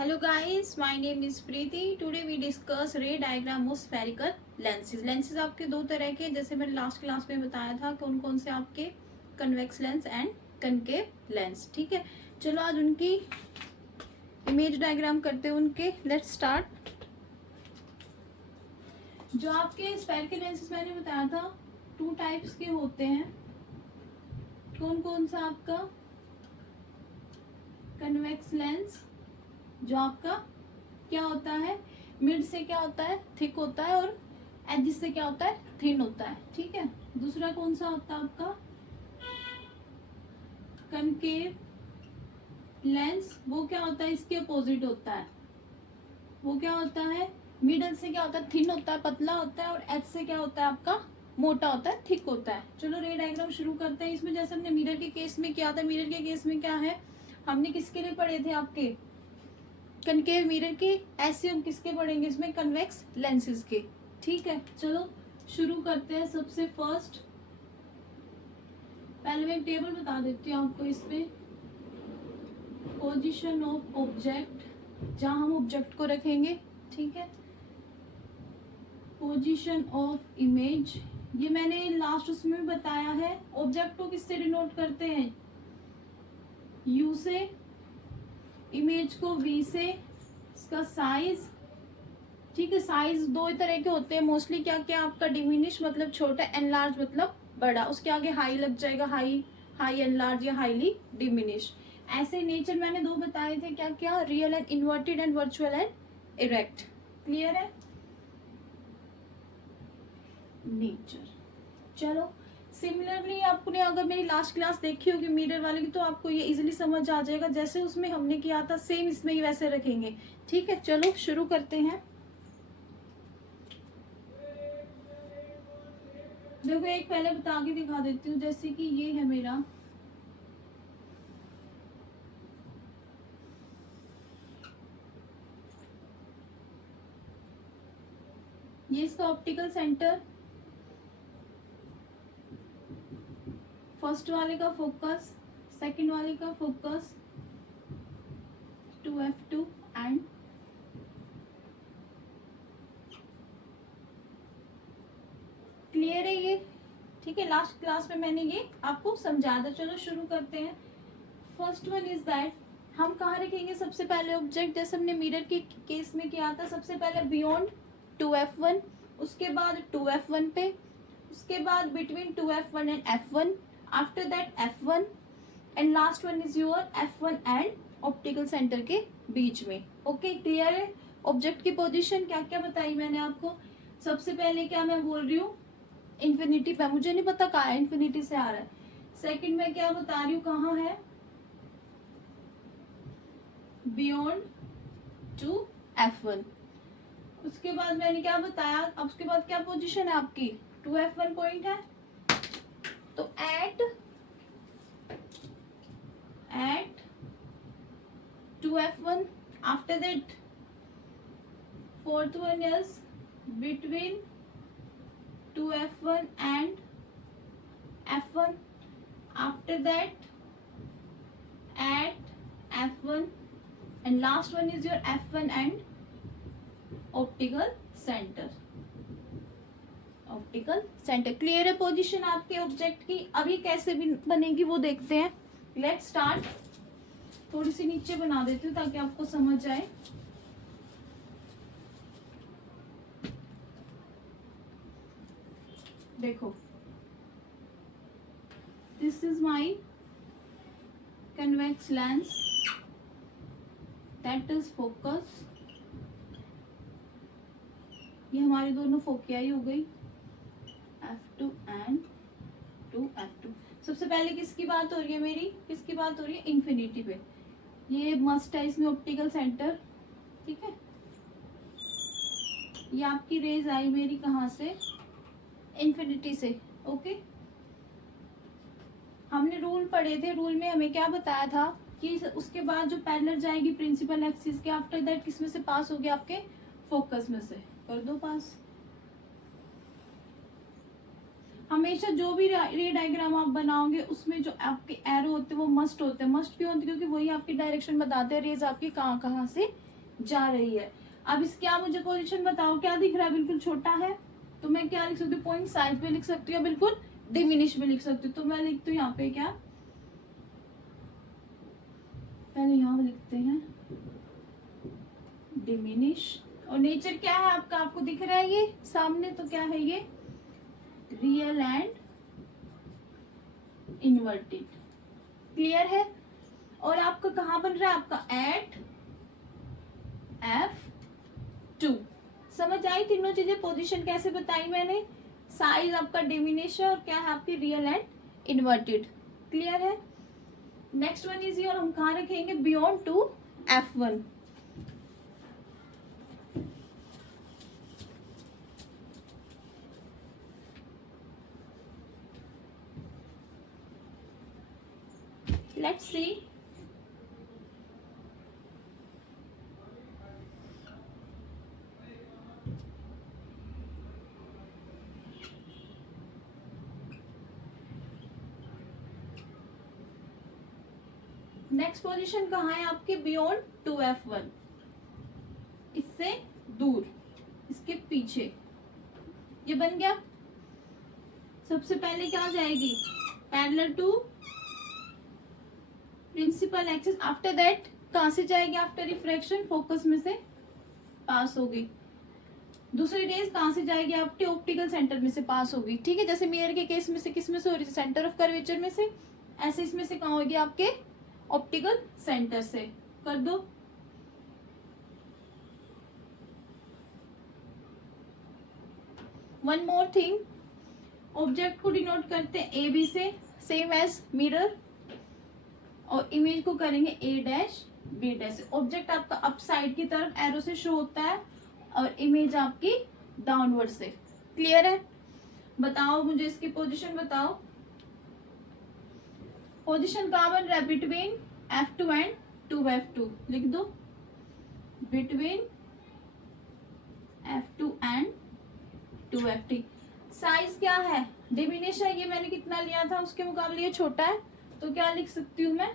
Hello guys, my name is Preeti. Today we discuss ray diagram of spherical lenses. Lenses आपके दो तरह के, जैसे मैंने लास्ट क्लास में बताया था कौन कौन से आपके convex lens and concave lens. ठीक है, चलो आज उनकी इमेज डायग्राम करते हैं उनके. Let's start. जो आपके स्फेरिकल लेंसेज मैंने बताया था टू टाइप्स के होते हैं. कौन कौन सा आपका कन्वेक्स लेंस जो आपका क्या होता है, मिड से क्या होता है, थिक होता है, और एज से क्या होता है, थिन होता है. ठीक है, दूसरा कौन सा होता है आपका कनकेव लेंस. वो क्या होता है, इसके अपोजिट होता है. वो क्या होता है, मिडल से क्या होता है, थिन होता है, पतला होता है, और एज से क्या होता है आपका मोटा होता है, थिक होता है. चलो रे डायग्राम शुरू करते हैं. इसमें जैसे हमने मिरर के केस में किया था, मिरर के केस में क्या है, हमने किसके लिए पढ़े थे, आपके कनकेव मिरर के. ऐसे हम किसके पढ़ेंगे इसमें, कन्वेक्स लेंसेज के. ठीक है, चलो शुरू करते हैं. सबसे फर्स्ट पहले मैं एक टेबल बता देती हूँ आपको. इसमें पोजीशन ऑफ ऑब्जेक्ट, जहाँ हम ऑब्जेक्ट को रखेंगे. ठीक है, पोजीशन ऑफ इमेज, ये मैंने लास्ट उसमें भी बताया है. ऑब्जेक्ट को किससे डिनोट करते हैं, यू से, इमेज को वी से, इसका साइज. ठीक है, साइज दो ही तरह के होते हैं मोस्टली. क्या क्या आपका डिमिनिश मतलब छोटा, एनलार्ज मतलब बड़ा. उसके आगे हाई लग जाएगा, हाई एनलार्ज या हाईली डिमिनिश. ऐसे नेचर मैंने दो बताए थे, क्या क्या, real and inverted and virtual and erect. Clear है नेचर. चलो सिमिलरली आपने अगर मेरी लास्ट क्लास देखी होगी मिरर वाले की, तो आपको ये इजीली समझ आ जाएगा. जैसे उसमें हमने किया था सेम इसमें ही वैसे रखेंगे. ठीक है, चलो शुरू करते हैं. देखो एक पहले बता के दिखा देती हूँ. जैसे कि ये है मेरा ये इसका ऑप्टिकल सेंटर, फर्स्ट वाले का फोकस, सेकंड वाले का फोकस 2f2 एंड क्लियर है ये. ठीक है, लास्ट क्लास में मैंने ये आपको समझाया था. चलो शुरू करते हैं. फर्स्ट वन इज दैट, हम कहाँ रखेंगे सबसे पहले ऑब्जेक्ट, जैसे हमने मिरर के केस में किया था. सबसे पहले बियॉन्ड 2f1, उसके बाद 2f1 पे, उसके बाद between 2f1 and f1, after that f1, and last one is your f1 and optical centre के बीच में. ओके, क्लियर है. ऑब्जेक्ट की पोजीशन क्या क्या बताई मैंने आपको. सबसे पहले क्या मैं बोल रही हूँ, इन्फिनिटी पे, मुझे नहीं पता कहाँ है, इन्फिनिटी से आ रहा है. सेकंड में क्या बता रही हूँ, कहाँ है, बियॉन्ड टू f1. उसके बाद मैंने क्या बताया, अब उसके बाद क्या पोजीशन है आपकी, 2f1 पॉइंट है, तो at 2f1, after that fourth one is between 2f1 and f1, after that at f1, and last one is your f1 and optical center. Optical centre. Clear है पोजीशन आपके object की. अभी कैसे भी बनेगी वो देखते हैं. Let's start. थोड़ी सी नीचे बना देती हूँ ताकि आपको समझ जाए. देखो, this is my convex lens, that is focus. ये हमारी दोनों फोकियाई हो गई, f2 एंड 2f2. सबसे पहले किसकी बात हो रही है मेरी, किसकी बात हो रही है, इन्फिनिटी पे. ये मस्ट है इसमें ऑप्टिकल सेंटर. ठीक है, ये आपकी रेज आई मेरी कहाँ से, इन्फिनिटी से. ओके, हमने रूल पढ़े थे. रूल में हमें क्या बताया था कि उसके बाद जो पैरेलल जाएगी प्रिंसिपल एक्सिस के, आफ्टर दैट किस में से पास हो गया, आपके फोकस में से. कर दो पास. हमेशा जो भी रे डायग्राम आप बनाओगे उसमें जो आपके एरो होते हैं वो मस्ट होते हैं. मस्ट क्यों होते हैं, क्योंकि वही आपकी डायरेक्शन बताते हैं रेज आपकी कहाँ कहाँ से जा रही है। अब इसकी आप मुझे पोजीशन बताओ, क्या दिख रहा है? बिल्कुल छोटा है, तो मैं क्या लिख सकती हूँ? पॉइंट साइज पे लिख सकती हूँ, बिल्कुल डिमिनिश में लिख सकती हूँ। तो मैं लिखती हूँ यहाँ पे क्या, पहले यहाँ लिखते हैं डिमिनिश। और नेचर क्या है आपका? आपको दिख रहा है ये सामने, तो क्या है ये? Real and inverted. क्लियर है? और आपका कहाँ बन रहा है? आपका एट F2। समझ आई तीनों चीजें? पोजीशन कैसे बताई मैंने, साइज आपका डिमिनिश है, और क्या है आपकी रियल एंड इन्वर्टेड। क्लियर है? नेक्स्ट वन इज, और हम कहाँ रखेंगे? Beyond to F1। Let's see. Next position कहाँ है आपके? बियॉन्ड टू F1, इससे दूर, इसके पीछे। ये बन गया। सबसे पहले क्या हो जाएगी? Parallel to principal axis. After that कहां से जाएगी? आफ्टर रिफ्रैक्शन फोकस में से पास होगी। दूसरी रेज कहां से जाएगी? आपके ऑप्टिकल सेंटर में से पास होगी। ठीक है, जैसे मिरर के केस में से किस में से हो रही है? सेंटर ऑफ कर्वेचर में से। ऐसे इसमें से कहां होगी? आपके ऑप्टिकल सेंटर से। कर दो। वन मोर थिंग, ऑब्जेक्ट को डिनोट करते हैं ए बी से, सेम एज मिरर, और इमेज को करेंगे ए डैश बी डैश से। ऑब्जेक्ट आपका अप साइड की तरफ एरो से शो होता है, और इमेज आपकी डाउनवर्ड से। क्लियर है? बताओ मुझे इसकी पोजीशन बताओ। पोजीशन कहाँ बन रहा है? Between F2 and 2F2। लिख दो, between F2 and 2F2। Size क्या है? डिमिनिश है। ये मैंने कितना लिया था, उसके मुकाबले ये छोटा है, तो क्या लिख सकती हूँ मैं?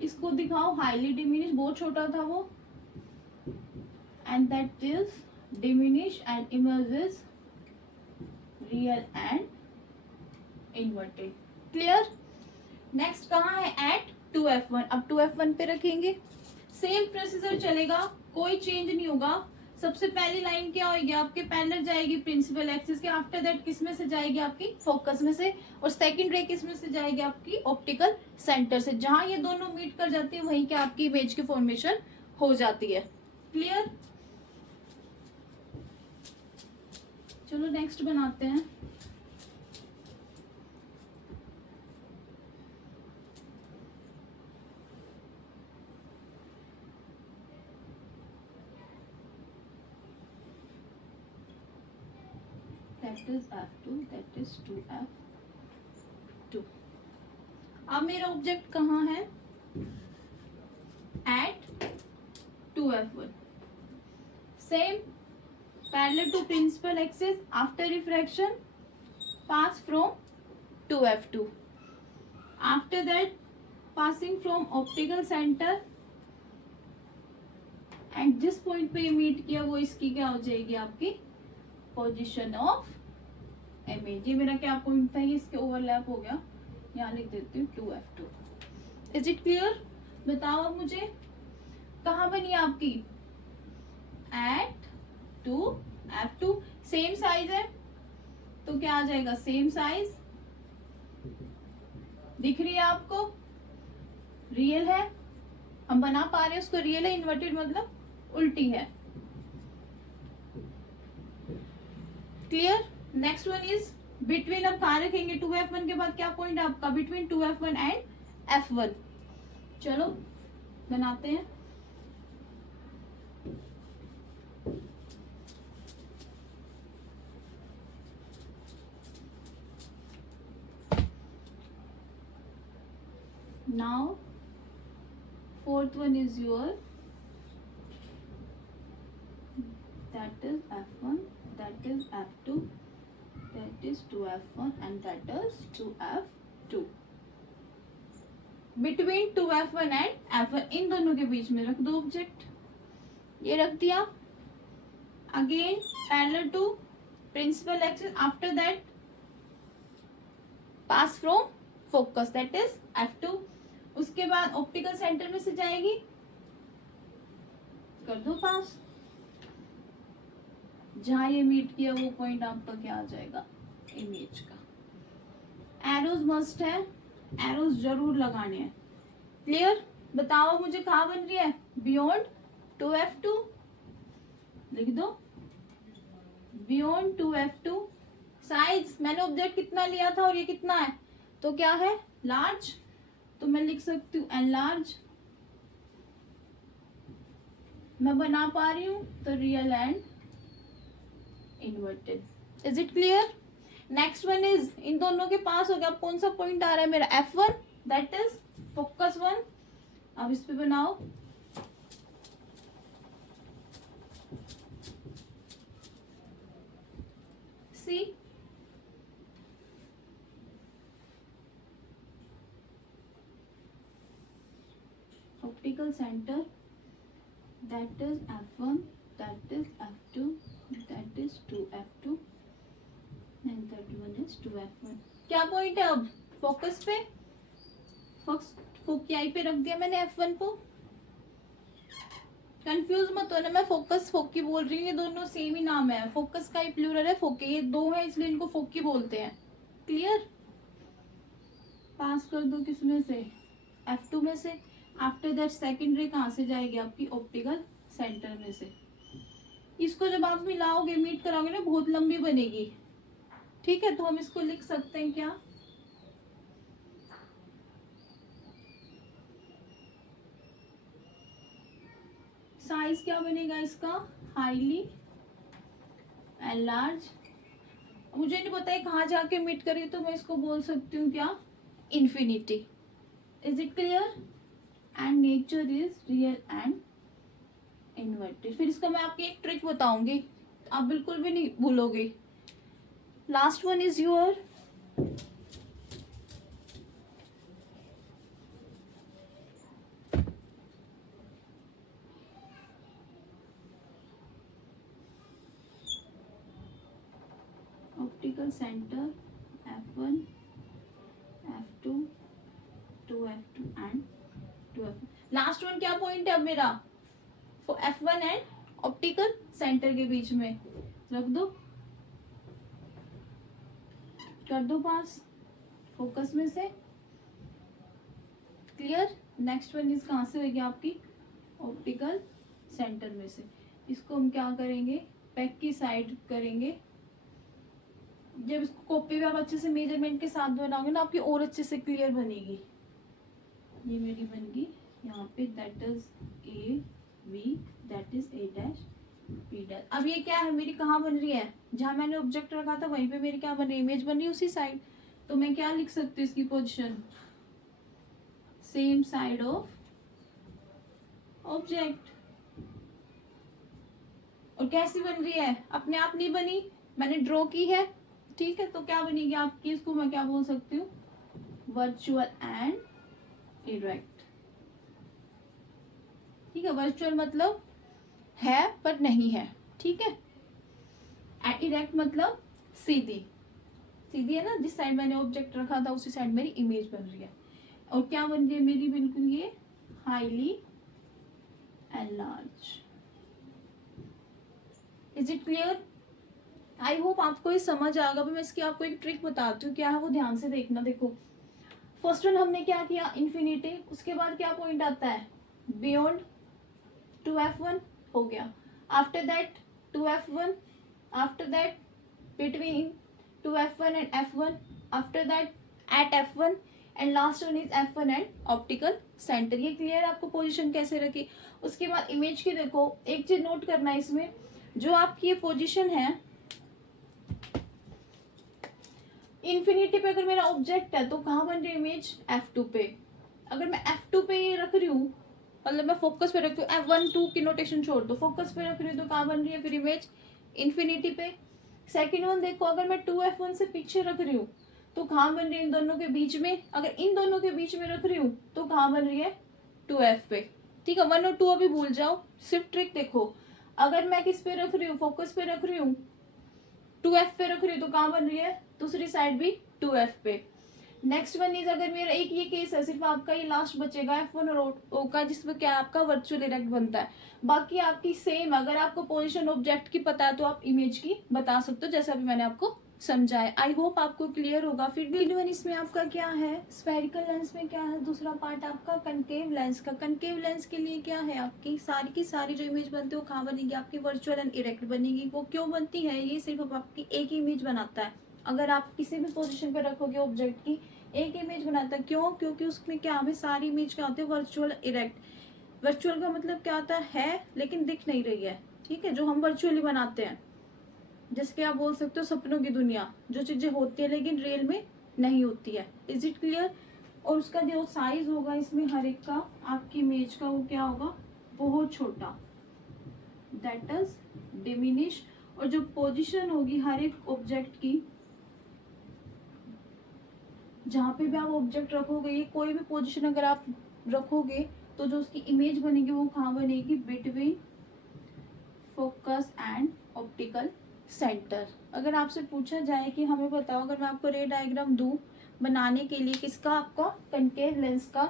इसको दिखाओ, हाईली डिमिनिश, बहुत छोटा था वो, and that is diminish and emerges real and inverted. Clear? Next कहाँ है? At 2F1। अब 2F1 पे रखेंगे, सेम प्रोसीजर चलेगा, कोई चेंज नहीं होगा। सबसे पहली लाइन क्या होगी? आपके पैरेलल जाएगी प्रिंसिपल एक्सिस के। आफ्टर दैट किस में से जाएगी? आपकी फोकस में से। और सेकंड रे किस में से जाएगी? आपकी ऑप्टिकल सेंटर से। जहां ये दोनों मीट कर जाती है, वहीं क्या आपकी इमेज की फॉर्मेशन हो जाती है। क्लियर? चलो नेक्स्ट बनाते हैं। That is F2, that is 2F2। अब मेरा ऑब्जेक्ट कहाँ है? At 2F1। Same, parallel to principal axis, after refraction pass from 2F2। After that passing from optical centre, and जिस पॉइंट पे ये मीट किया वो इसकी क्या हो जाएगी? आपकी पोजीशन ऑफ इमेज। ये मेरा क्या पॉइंट था? ये इसके ओवरलैप हो गया, यहाँ लिख देती हूँ 2F2। Is it clear? बताओ अब मुझे, कहाँ बनी आपकी? Eight 2F2। सेम साइज है, तो क्या आ जाएगा? Same size. दिख रही है आपको? रियल है, हम बना पा रहे हैं उसको। रियल है, इन्वर्टेड मतलब उल्टी है। Clear? Next one is between. अब कहाँ रखेंगे? 2F1 के बाद क्या पॉइंट है आपका? Between 2F1 and F1। चलो बनाते हैं। Now fourth one is your, that is F1, that is F2, that is 2F1 and that is 2F2। Between 2F1 and F1, इन दोनों के बीच में रख दो ऑब्जेक्ट। ये रख दिया, again parallel to principal axis, after that pass from focus, that is F2। उसके बाद ऑप्टिकल सेंटर में से जाएगी, कर दो पास, जहां ये मीट किया वो पॉइंट आपका क्या आ जाएगा, इमेज का। एरोज मस्ट है, एरोज जरूर लगाने हैं। क्लियर? बताओ मुझे कहाँ बन रही है, बियॉन्ड 2F2, लिख दो बियॉन्ड 2F2। साइज मैंने ऑब्जेक्ट कितना लिया था और ये कितना है, तो क्या है, लार्ज, तो मैं लिख सकती हूँ एनलार्ज। मैं बना पा रही हूँ तो real and inverted. Is it clear? Next one is, इन दोनों के पास हो गया, अब कौन सा पॉइंट आ रहा है मेरा, F1, दैट इज फोकस 1। अब इस पे बनाओ, C optical centre, that is F1, that is F2, that is 2F2 and that one is 2F1। क्या पॉइंट है अब फोकस पे, फोकियाई पे रख दिया मैंने F1 को। कंफ्यूज मत होना, मैं फोकस फोकी बोल रही हूँ, ये दोनों सेम ही नाम है, फोकस का ही प्लूरल है फोके, ये दो है इसलिए इनको फोकी बोलते हैं। क्लियर? पास कर दो किसमें से, F2 में से। आफ्टर दैट सेकेंड रे कहाँ से जाएगी आपकी, ऑप्टिकल सेंटर में से। इसको जब आप मिलाओगे, मीट कराओगे ना, बहुत लंबी बनेगी। ठीक है, तो हम इसको लिख सकते हैं क्या, साइज क्या बनेगा इसका, हाईली एनलार्ज। मुझे नहीं पता है कहाँ जाके मीट करेगी, तो मैं इसको बोल सकती हूँ क्या, infinity. Is it clear? And nature is real and inverted. फिर इसका मैं आपकी एक ट्रिक बताऊंगी, आप बिल्कुल भी नहीं भूलोगे। Last one is your optical centre F1, F2, 2F2 and 2F। Last one क्या पॉइंट है अब मेरा, F1 एंड ऑप्टिकल सेंटर के बीच में रख दो, कर दो पास फोकस में से। क्लियर? नेक्स्ट वन इज कहाँ से होगी आपकी, ऑप्टिकल सेंटर में से। इसको हम क्या करेंगे, बैक की साइड करेंगे। जब इसको कॉपी पे आप अच्छे से मेजरमेंट के साथ बनाओगे ना, आपकी और अच्छे से क्लियर बनेगी। ये मेरी बन गई यहाँ पे, that is A V, that is A dash B dash. अब ये क्या है, मेरी कहाँ बन रही है, जहां मैंने ऑब्जेक्ट रखा था वहीं पे मेरी क्या बन रही है, इमेज बन रही है उसी साइड। तो मैं क्या लिख सकती हूँ इसकी position, same side of object. और कैसी बन रही है, अपने आप नहीं बनी, मैंने ड्रॉ की है। ठीक है, तो क्या बनेगी आपकी, इसको मैं क्या बोल सकती हूँ, वर्चुअल एंड इरेक्ट। ठीक है, वर्चुअल मतलब है पर नहीं है। ठीक है, एंड इरेक्ट मतलब सीधी, सीधी है ना, जिस साइड मैंने ऑब्जेक्ट रखा था उसी साइड मेरी इमेज बन रही है। और क्या बन रही है मेरी, बिल्कुल ये highly enlarge. Is it clear? I hope आपको ये समझ आएगा। मैं इसकी आपको एक ट्रिक बताती हूँ, क्या है वो ध्यान से देखना। देखो, फर्स्ट वन हमने क्या किया, इन्फिनिटी। उसके बाद क्या पॉइंट आता है, बियॉन्ड 2F1 हो गया। After that 2F1, after that between 2F1 and F1, after that at F1 and last one is F1 and optical centre. ये क्लियर, आपको पोजीशन कैसे रखी। उसके बाद इमेज की देखो, एक चीज नोट करना है इसमें, जो आपकी ये पोजीशन है इन्फिनिटी पे, अगर मेरा ऑब्जेक्ट है तो कहाँ बन रही है इमेज, F2 पे। अगर मैं F2 पे ये रख रही हूँ, मतलब मैं फोकस पे रख रही हूँ, F1 2 की नोटेशन छोड़ दो, फोकस पे रख रही हूँ, तो कहाँ बन रही है फिर इमेज, इन्फिनिटी पे। सेकेंड वन देखो, अगर मैं 2F1 से पीछे रख रही हूँ तो कहाँ बन रही है, इन दोनों के बीच में। अगर इन दोनों के बीच में रख रही हूँ तो कहाँ बन रही है, 2F पे। ठीक है, 1 और 2 अभी भूल जाओ, सिर्फ ट्रिक देखो। अगर मैं किस पे रख रही हूँ, फोकस पे रख रही हूँ, 2F पे रख रही हूँ, तो कहाँ बन रही है, दूसरी साइड भी 2F पे। नेक्स्ट वन इज, अगर मेरा एक ये केस है, सिर्फ आपका ये लास्ट बचेगा F1 और O का, जिसमें क्या आपका वर्चुअल इरेक्ट बनता है। बाकी आपकी सेम, अगर आपको पोजीशन ऑब्जेक्ट की पता है तो आप इमेज की बता सकते हो, जैसा अभी मैंने आपको समझाया। आई होप आपको क्लियर होगा। फिर भी वन इसमें आपका क्या है, स्फेरिकल लेंस में क्या है, दूसरा पार्ट आपका कनकेव लेंस का। कनकेव लेंस के लिए क्या है, आपकी सारी की सारी जो इमेज बनती है वो कहाँ बनेगी, आपकी वर्चुअल एंड इरेक्ट बनेगी। वो क्यों बनती है, ये सिर्फ आपकी एक ही इमेज बनाता है। अगर आप किसी भी पोजीशन पे रखोगे ऑब्जेक्ट की, एक इमेज बनाता है। क्यों, क्योंकि उसमें क्या हमें सारी इमेज क्या होती है, वर्चुअल इरेक्ट। वर्चुअल का मतलब क्या होता है, लेकिन दिख नहीं रही है, ठीक है, जो हम वर्चुअली बनाते हैं, जिसके आप बोल सकते हो सपनों की दुनिया, जो चीजें होती है लेकिन रियल में नहीं होती है। Is it clear. और उसका जो साइज होगा इसमें हर एक का, आपकी इमेज का, वो क्या होगा, बहुत छोटा, दैट इज डिमिनिश। और जो पोजीशन होगी हर एक ऑब्जेक्ट की, जहाँ पे भी आप ऑब्जेक्ट रखोगे, ये कोई भी पोजीशन अगर आप रखोगे, तो जो उसकी इमेज बनेगी वो कहाँ बनेगी, between focus and optical centre. अगर आपसे पूछा जाए कि हमें बताओ, अगर मैं आपको रे डायग्राम दूं बनाने के लिए, किसका, आपका कनकेव लेंस का,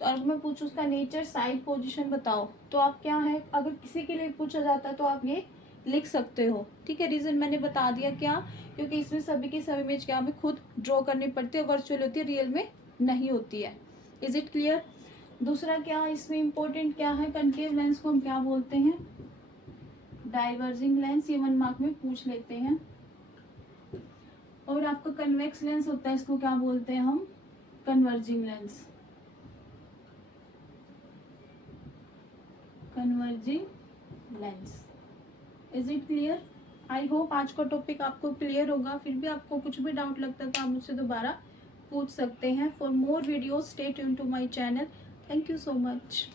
तो अगर मैं पूछूं उसका नेचर, साइड, पोजीशन बताओ, तो आप क्या है, अगर किसी के लिए पूछा जाता है तो आप ये लिख सकते हो, ठीक है। रीजन मैंने बता दिया, क्या, क्योंकि इसमें सभी की सभी इमेज क्या हमें खुद ड्रॉ करनी पड़ती है, वर्चुअल होती है, रियल में नहीं होती है। Is it clear. दूसरा क्या इसमें इंपॉर्टेंट क्या है, कनकेव लेंस को हम क्या बोलते हैं, डाइवर्जिंग लेंस, ये 1 मार्क में पूछ लेते हैं। और आपका कन्वेक्स लेंस होता है, इसको क्या बोलते हैं हम, converging lens, converging lens. Is it clear. I hope आज का टॉपिक आपको क्लियर होगा। फिर भी आपको कुछ भी डाउट लगता है तो आप मुझसे दोबारा पूछ सकते हैं। For more videos stay tuned to my channel. Thank you so much.